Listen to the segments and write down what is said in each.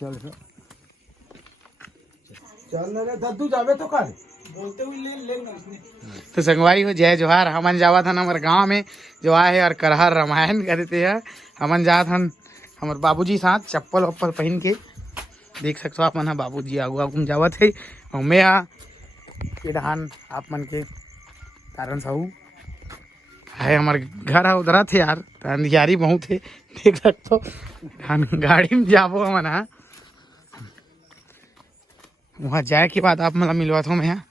चल चल रे दद्दू जावे तो कर बोलते हुए ले तो संगवारी हो जय जोहार। हमन जावा था हमारे गांव में जो आए और करहर रामायण करते हैं। हमन जात हन हमारे बाबूजी साथ चप्पल वप्पल पहन के देख सकते हो आप मन बाबूजी आगू आगू जावत है और मैं डहान आप मन के कारण सहू है हमारे घर है उधर थे यार अंधियारी बहुत है देख सकते हो गाड़ी में जाबो हमन हाँ वहाँ जाए के बाद आप मतलब मिलवा था मैं यहाँ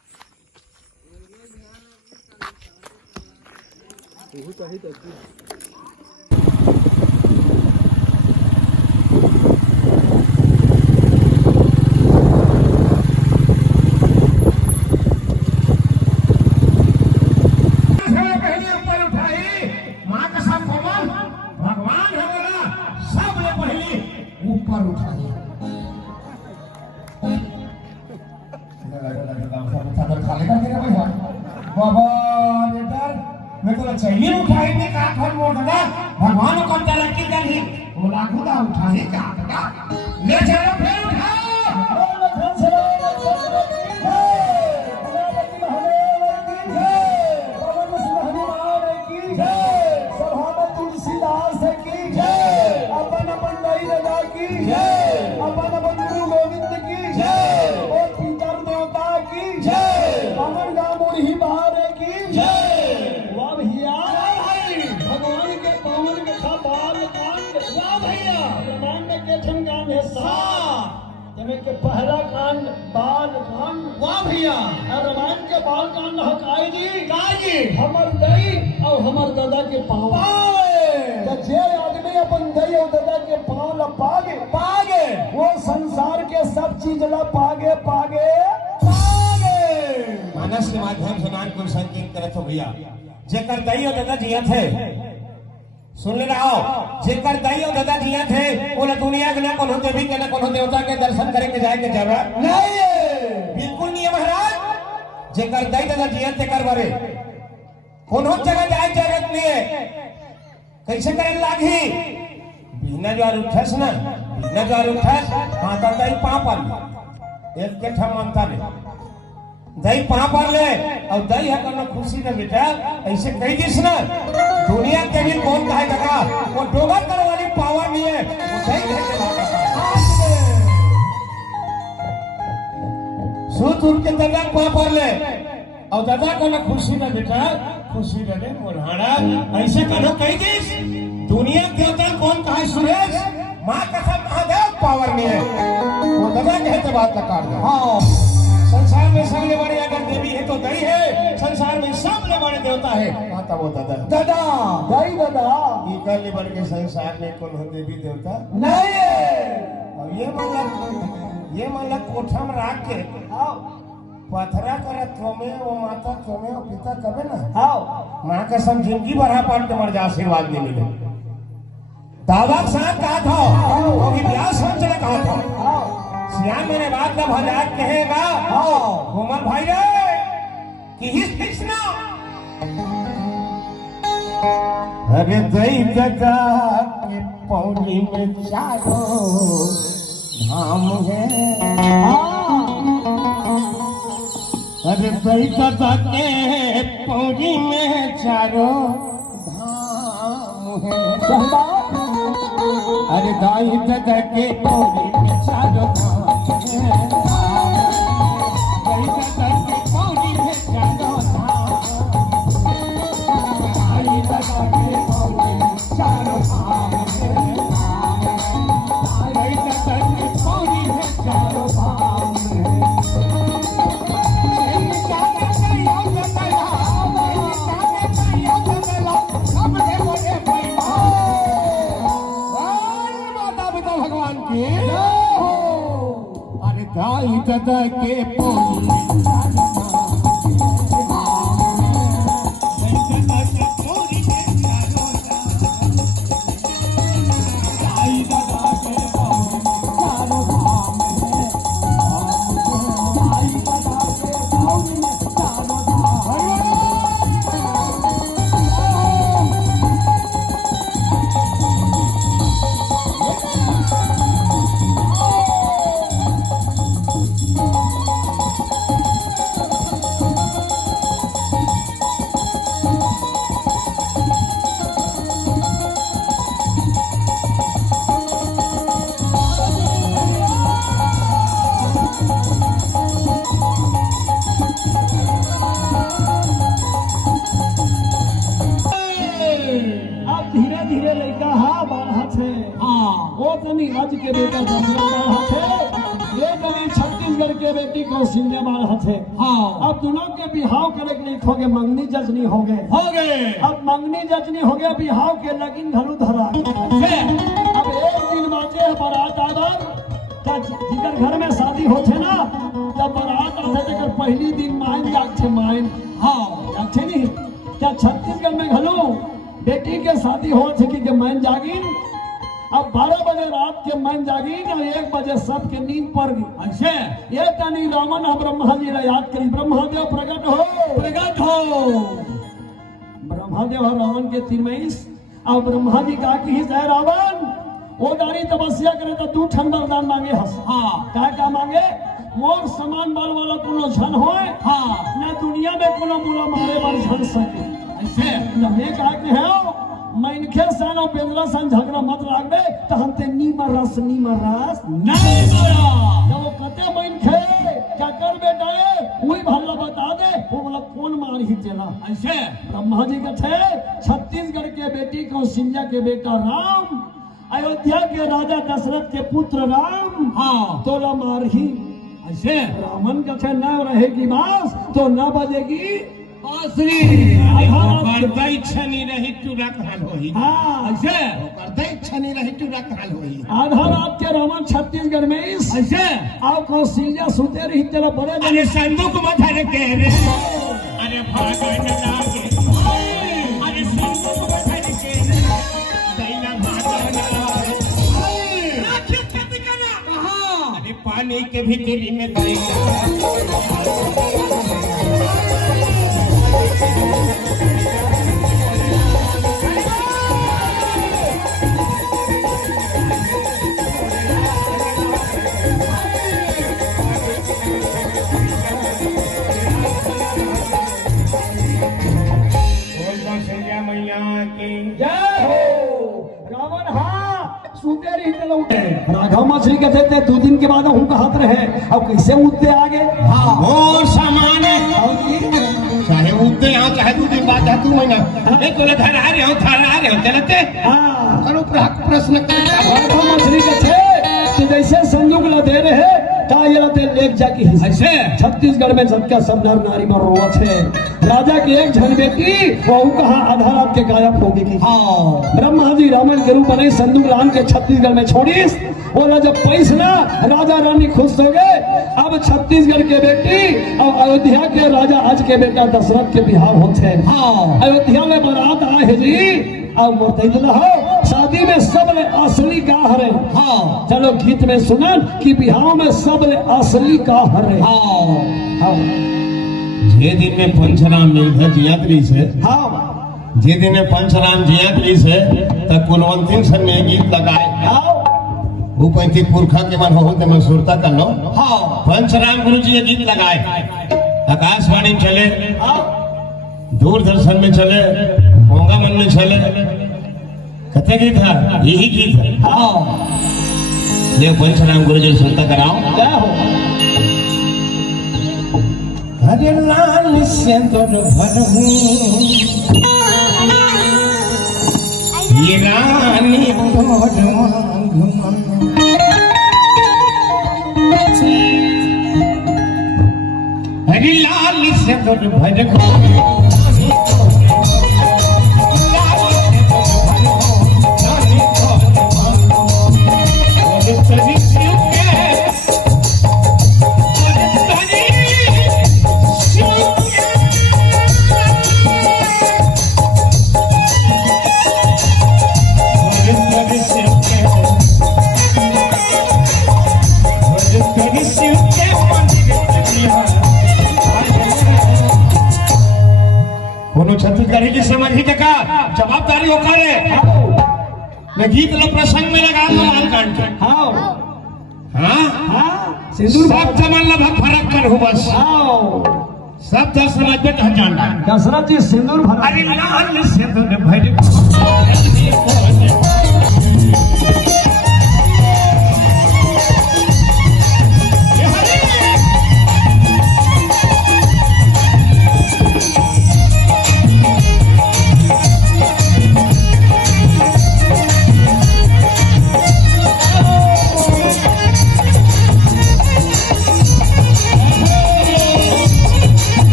चाहिए उठाएंगे का घर मोड़ ना भगवान को तरक्की करही वो लागू ना उठाए का ले चलो फिर के पहला कांड बाल कांड वाह भैया रामायण के बाल कांड हकाई जी हमर दई और हमर दादा के पाँव जे आदमी अपन दई और दादा के पाँव पागे वो संसार के सब चीज ला पागे मानस के माध्यम से नान को संकेत करत हो भैया जेकर दई और दादा जिया थे सुन ले रहा हो जेकर दाई और दादा जिया थे बोले दुनिया के ना कोनो देवी के ना कोनो देवता के दर्शन करेंगे जाएंगे जरूरत नहीं बिल्कुल नहीं है महाराज जेकर दाई दादा जिया थे कर बारे कोनो जगह जाए जरूरत नहीं है कैसे करे लागी बिना जो उठस ना बिना जो उठस माता दाई पाप पर एक के ठम मानता नहीं दही पा पर ले और दही है करना खुशी ना बेटा ऐसे कही दिस ना दुनिया के भी कौन कहेगा वो डोबर करने वाली पावर नहीं है वो दही सूत उनके दादा पा पर ले और दादा को ना खुशी ना बेटा खुशी रहे मुल्हाड़ा ऐसे कहो कही दिस दुनिया देवता कौन कहे सुरेश माँ कसम महादेव पावर नहीं है वो दादा कहते बात का काट दो हाँ संसार में सबसे बड़े अगर देवी है तो दही है संसार में सबसे बड़े देवता है माता वो दादा दही दादा इकल्ली बन के संसार में कौन हो देवी देवता नहीं है और ये मतलब कोठा में रख के पथरा कर तुम्हें वो माता तुम्हें वो पिता कबे ना माँ का सम जिंदगी बढ़ा पाट के मर जा आशीर्वाद नहीं मिले दादा के साथ कहा था वो व्यास ने कहा था श्याम मेरे बात का भजात कहेगा घूमर भाई रे कि हिस ना अरे दई दादा के पौड़ी में चारों धाम है अरे दई दादा के पौड़ी में चारों धाम है अरे दाई दादा के पौड़ी में चारों धाम दादा के वो तनी राज के बेटा दशरथ बाल हथे, ये तनी छत्तीसगढ़ के बेटी कौशल्या बाल हथे। अब दोनों के बिहाव करे के नहीं होगे, मंगनी जजनी हो गए। अब मंगनी जजनी हो गया, बिहाव के लगिन घरू धरा। अब एक दिन बाजे बारात आदर जिकर घर में शादी होते ना, तब बारात आते तक पहली दिन माइन जाग माइन जाग नहीं क्या छत्तीसगढ़ में घलो बेटी के शादी हो कि माइन जागिन। अब 12 बजे रात के माइन जागिन और 1 बजे सबके नींद पड़ गई। ये तनी रावण ब्रह्मा जी ने याद करी, ब्रह्मदेव प्रकट हो। ब्रह्मदेव और रावण के 3 महीस। अब ब्रह्मा जी कहा कि जय रावण, वो दारी तपस्या करे तो 2 ठन वरदान मांगे हस। क्या मांगे? मोर समान बाल वाला कोनो झन होए, ना दुनिया में कोनो मोला मारे बार झन सके। ऐसे मैं कहा कि है मैनखे सन और बेंद्रा सन झगड़ा मत लागबे, तो हमते नीमर रस नहीं मारा। जब वो कते मैनखे क्या कर बेटा वही भल्ला बता दे, वो बोला कौन मार ही चला। ऐसे ब्रह्मा जी कथे छत्तीसगढ़ के बेटी कौशल्या के बेटा राम, अयोध्या के राजा दशरथ के पुत्र राम, तोला मार ही। ऐसे रावण कथे न रहेगी बांस तो न बजेगी बांसुरी। आधा रात के रावण छत्तीसगढ़ में ऐसे आप कौशल्या सुते रही तेरा बड़े अरे संदूक मत हरे के रे, अरे भागन लागे, अरे संदूक मत हरे के रे, दैना भागन लागे, राखी पति करा, अरे पानी के भीतरी में राघव मछली के थे 2 दिन के बाद हम कहत रहे, अब कैसे उठते आगे। और सामान चाहे उठते यहाँ चाहे 2 दिन बाद तू महीना एक बोले धरा रहे हो चलते करो प्रश्न राघव मछली के थे कि जैसे संदूक ला दे रहे का ये लाते लेक जाके ऐसे छत्तीसगढ़ में सबका सब नर नारी में रोवत है। राजा की एक झन बेटी वो कहा आधा रात के गायब हो गई। ब्रह्मा जी रावण के रूप बने संदूक लान के छत्तीसगढ़ में छोड़ीस। वो जब पैसना राजा रानी खुश हो गए। अब छत्तीसगढ़ के बेटी और अयोध्या के राजा आज के बेटा दशरथ के बिहार होते हैं। अयोध्या में बारात आए जी अब मोर्तैद हो शादी में सब ले असली का हरे। चलो गीत में सुनन कि बिहार में सब ले असली का हरे। जे दिन में पंचराम मिल जियात्री से जे दिन में पंचराम जियात्री से तब कुलवंती सर में गीत लगाए वो पैंती पुरखा के मन हो में सुरता कर लो। पंचराम गुरु जी ये गीत लगाए आकाशवाणी में चले दूरदर्शन में चले ओंगा मन में चले कथे गीत है यही गीत है। ये पंचराम गुरु जी सुनता कराओ। हरे लाल सिंदूर भरहूं ये रानी तोर मांग हरे लाल सिंदूर भरहूं छत्तीसगढ़ी की समझ ही का जवाबदारी होकर है। मैं गीत लो प्रसंग में लगा दो मालकांड के। सिंदूर सब जमान ला फर्क कर हो बस सब दस समझ में कह जाना दशरथ जी सिंदूर भर अरे लाल सिंदूर भर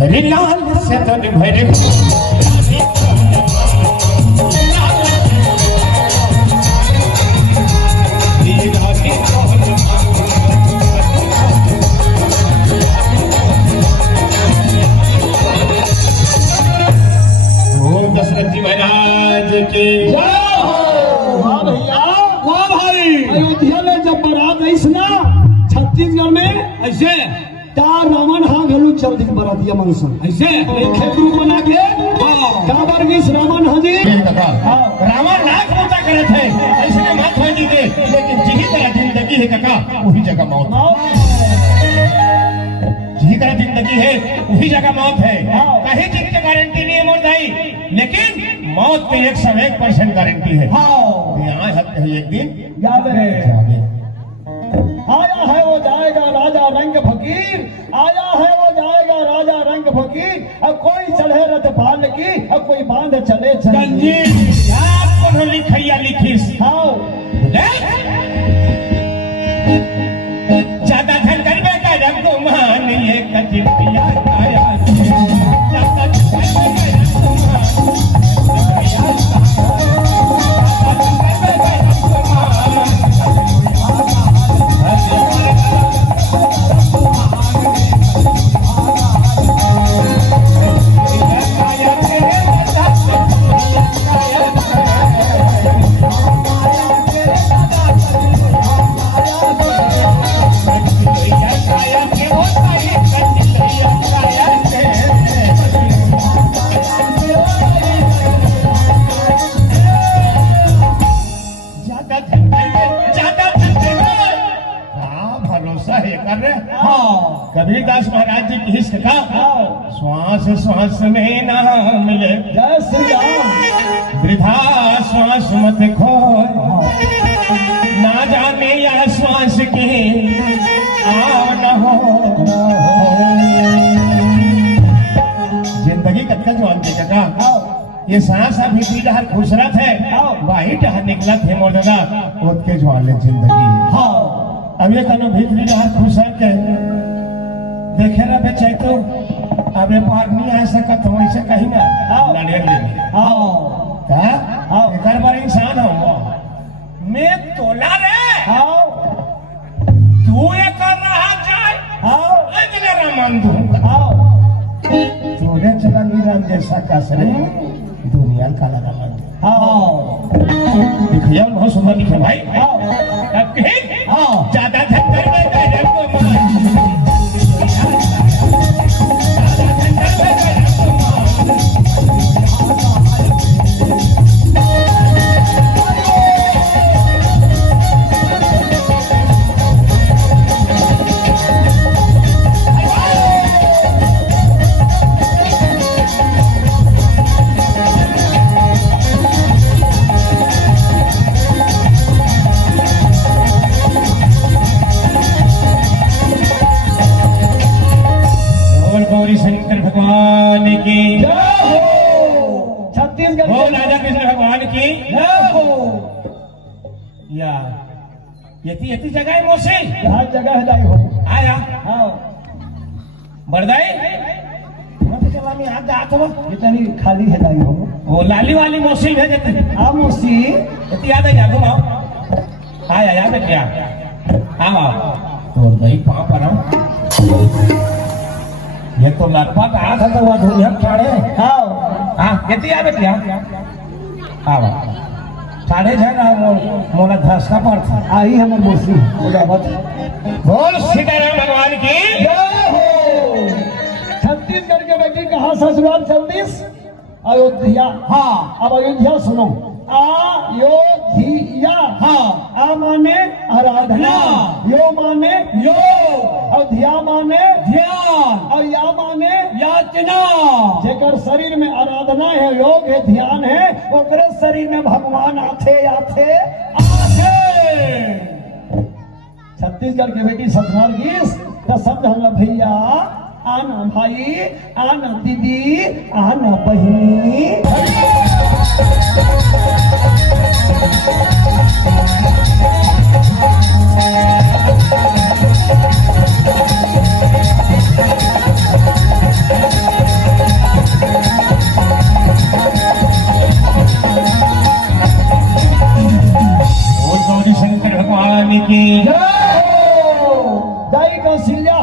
हरे लाल से तन भरे ओम दशरथ जी महाराज की वाह भैया वाह भाई। अयोध्या में जब बारात आई ना छत्तीसगढ़ में ऐसे रावण हाँ घलू चल दी बरातिया मनसन ऐसे खेतरू बना के काबर की रावण हाँ जी रावण लाख मोटा करे थे ऐसे मत होने दे, लेकिन जिही तरह जिंदगी है काका वही जगह मौत। जिही तरह जिंदगी है वही जगह मौत है। कहीं जीत की गारंटी नहीं है मौत आई, लेकिन मौत की 101% गारंटी है। यहाँ एक दिन याद है आया है वो जाएगा राजा रंग फकीर, आया है वो जाएगा राजा रंग फकीर। अब कोई चढ़े रथ पाल की, अब कोई बांध चले चंजी। आपको लिखैया लिखिस ज्यादा धन कर बेटा जब तो मान ये कचिया आया कबीरदास महाराज जी की हिस्स का श्वास श्वास में ना मिले वृथा श्वास मत खो, ना जाने या श्वास की न हो। जिंदगी कत्का जवान के काका ये सांस अभी भी जहाँ खुशरत है वही जहाँ निकला थे मोर दादा ओत के जवान ले जिंदगी। अब ये कनो भीतरी जहाँ खुशरत है देखे ना बेचाई तो अब ये बाहर नहीं आ सकत हो ऐसे कहीं ना लड़े कर बार इंसान हो मैं तोला रे तू ये कर रहा जाए इतने रामान दूंगा तोरे चला नीराम जैसा कसरे दुनिया का लगा मन लिखिया बहुत सुंदर लिखे भाई। अब ज्यादा धक्कर में गए को शंकर भगवान की छत्तीसगढ़ हो राजा कृष्ण भगवान की या यति जगह है मोसे यहाँ जगह है हो आया हाँ बरदाई चला में हाथ दात हो इतनी खाली है दाई हो वो लाली वाली मोसी भेजते हाँ मोसी यति याद है क्या तुम आओ आया याद है क्या आओ तो भाई पाँव पर आओ ये तो लगभग आठ है तो वह धुनिया छाड़े हाँ कितनी आवे क्या आवा साढ़े छह ना मोला धसका पर था आई हमर मोसी बोल सीताराम भगवान की छत्तीसगढ़ के बेटी कहाँ ससुराल चलतीस अयोध्या। हाँ अब अयोध्या सुनो अयोध्या हाँ आ माने आराधना, यो माने योग, और ध्या माने ध्यान, और या माने याचना। जेकर शरीर में आराधना है, योग है, ध्यान है, ओकरे शरीर में भगवान आथे आथे आथे। छत्तीसगढ़ के बेटी ससुराल गीस तो समझ भैया आना भाई, आना दीदी, आना बहिनी। भगवान की दाई कौशल्या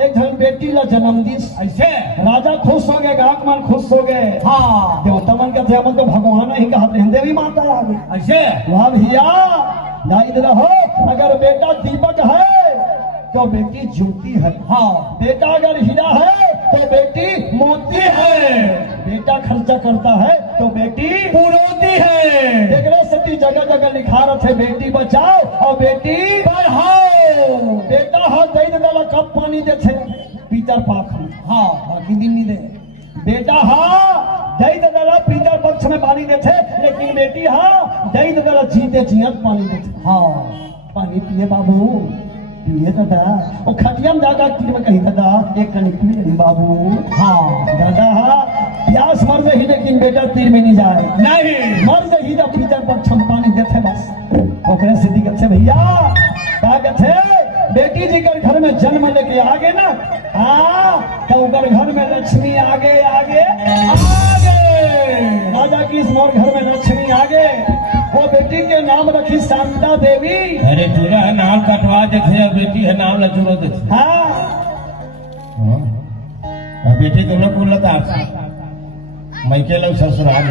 एक धन बेटी ला जन्म दिस ऐसे राजा खुश हो गए, गाहक मन खुश हो गए। हाँ देवता मन का थे तो भगवान ही कहते हैं, देवी माता आ गई। ऐसे वाह भैया दाई रहो, अगर बेटा दीपक है तो बेटी ज्योति है। हाँ बेटा अगर हीरा है तो बेटी मोती है। बेटा खर्चा करता है तो बेटी पुरोती है। देखो सती जगह जगह लिखा रहे, बेटी बचाओ और बेटी पढ़ाओ। बेटा हाँ दई दाला कब पानी दे थे पीतर पाख में, हाँ बाकी दिन नहीं दे। बेटा हाँ दई दाला पीतर पक्ष में पानी दे थे, लेकिन बेटी हाँ दई दाला जीते जियत पानी दे थे। हाँ पानी पिए बाबू पिए दादा, वो खटिया में जाकर तीर में कही दादा एक कनी पी ले बाबू। हाँ दादा प्यास मर जाही, लेकिन बेटा तीर में नहीं जाए। नहीं मर जाही तो पीतर पर छम पानी देते बस। ओकरे सिद्धि कहते भैया क्या कहते, बेटी जी कर घर में जन्म लेके आगे ना, हाँ तो उनकर घर में लक्ष्मी आगे आगे आगे। राजा की इस मोर घर में लक्ष्मी आगे। वो बेटी के नाम रखी शांता देवी। अरे चूरा है नाम कटवा देखे, बेटी है नाम लचूरो देखे। हाँ बेटी दोनों को लता मैं के लोग ससुराल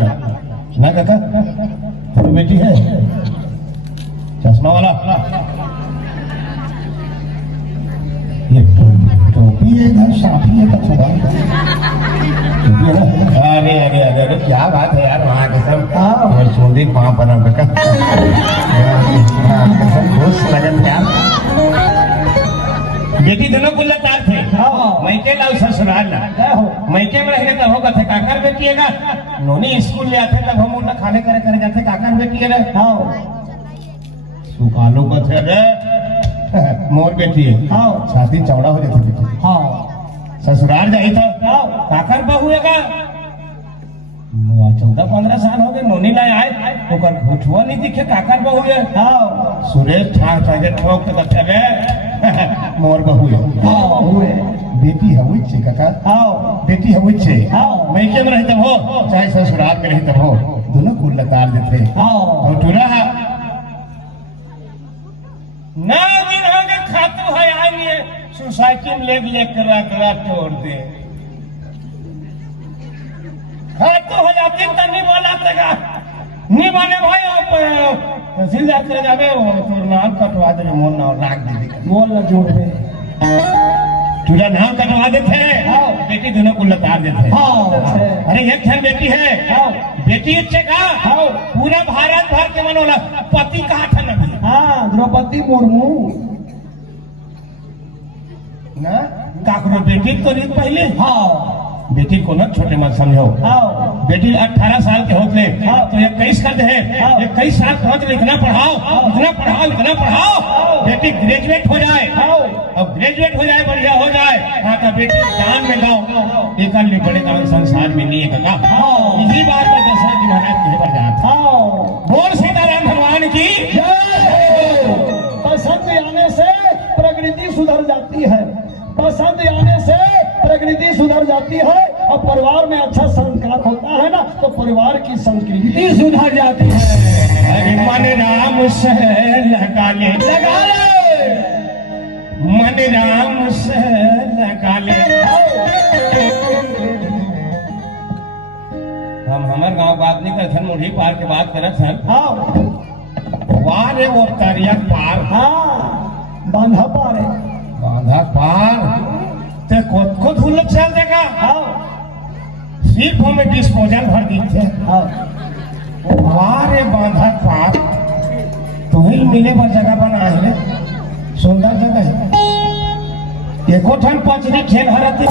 ना कहता तो बेटी है चश्मा वाला ये टोपी है घर साफी है अरे अरे अरे अरे क्या बात है यार, वहाँ कसम और सोंदी पाँव बना बेका खुश लगन यार। बेटी दोनों को लतार थे, मैके लाओ ससुराल ना, मैके में रहने तब होगा थे काकर बेटी है ना, नोनी स्कूल में आते तब हम उनका खाने करे करे जाते काकर बेटी है ना। सुकालो का थे रे मोर बेटी है, छाती चौड़ा हो जाती बेटी। हाँ ससुराल जाई तो काकर बहू है का 14-15 साल हो गए, नोनी ना आए ओकर घुटवा नहीं दिखे, काकर बहू है। सुरेश ठाक ठाके ठोक के बच्चे रे मोर बहू है। बेटी है हुई छे काका, बेटी है हुई छे। मैके में रहते हो चाहे ससुराल में रहते हो, दोनों को लतार देते और टूरा ना दिन हो गए खातू है आइए सोसाइटी में लेग लेग करा तोड़ दे। खातू हो जाती तनी बोला तेगा नहीं बने भाई आप तहसील जाते जावे तो नाम कटवा दे, मोर नाम राख दे, मोल न जोड़ दे। तुझा नाम कटवा देते बेटी दोनों को लतार देते। अरे एक ठन बेटी है, बेटी अच्छे का पूरा भारत भर के मनोला पति कहा था ना। हाँ द्रौपदी मुर्मू ना काकरो बेटी तो नहीं पहले। बेटी को ना छोटे मत समझो, बेटी 18 साल के होते तो 21 कर दे, 21 साल के होते इतना पढ़ाओ इतना पढ़ाओ इतना पढ़ाओ, बेटी ग्रेजुएट हो जाए, अब ग्रेजुएट हो जाए बढ़िया हो जाए, हाँ तो बेटी जान में लाओ एक अन्य बड़े काम संसार में नहीं है काका। इसी बात में दशरथ जी महाराज के पर जाता बोल सीताराम भगवान की पसंद आने से प्रकृति सुधर जाती है, पसंद आने से प्रकृति सुधर जाती है और परिवार में अच्छा संस्कार होता है ना तो परिवार की संस्कृति सुधर जाती है। अरे मन राम से लगा ले मन राम से लगा ले। हम हमारे गांव बात नहीं करते, मुढ़ी पार के बात करत हैं। वाह रे वो तरिया पार, बांधा पार है, बांधा पार ते को धुल चल देगा। सिर्फ हमें डिस्पोजल भर दी थे। वाह रे बांधा पार तो ही मिले पर जगह बना है, सुंदर जगह है। एको ठन पचरी खेल हरती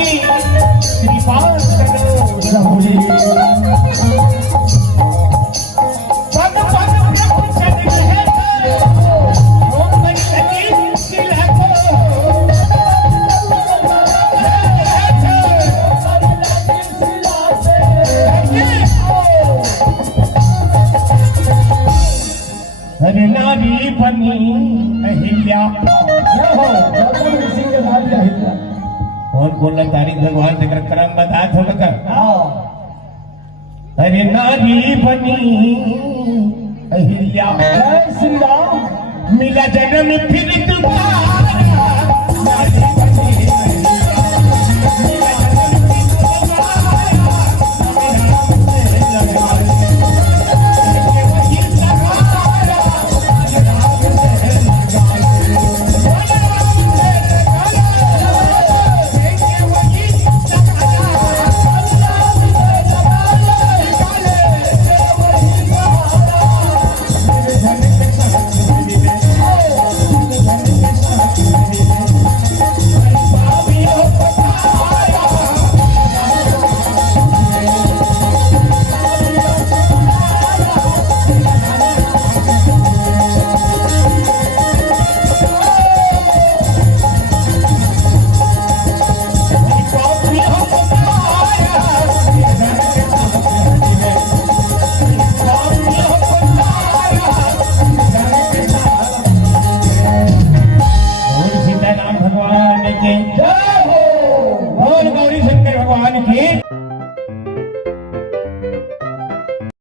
अपनी कृपा करो रघुवीर। पद पद प्रभु चल रहे थे, रोम में सजी सिला को। हर नारी बनी अहिल्या। गौतम ऋषि के नारी अहिल्या। कौन बोला तारीख भगवान से क्रम बता थो लगा। अरे नारी बनी अहिल्या। जय श्री राम। मिला जन्म फिर दोबारा।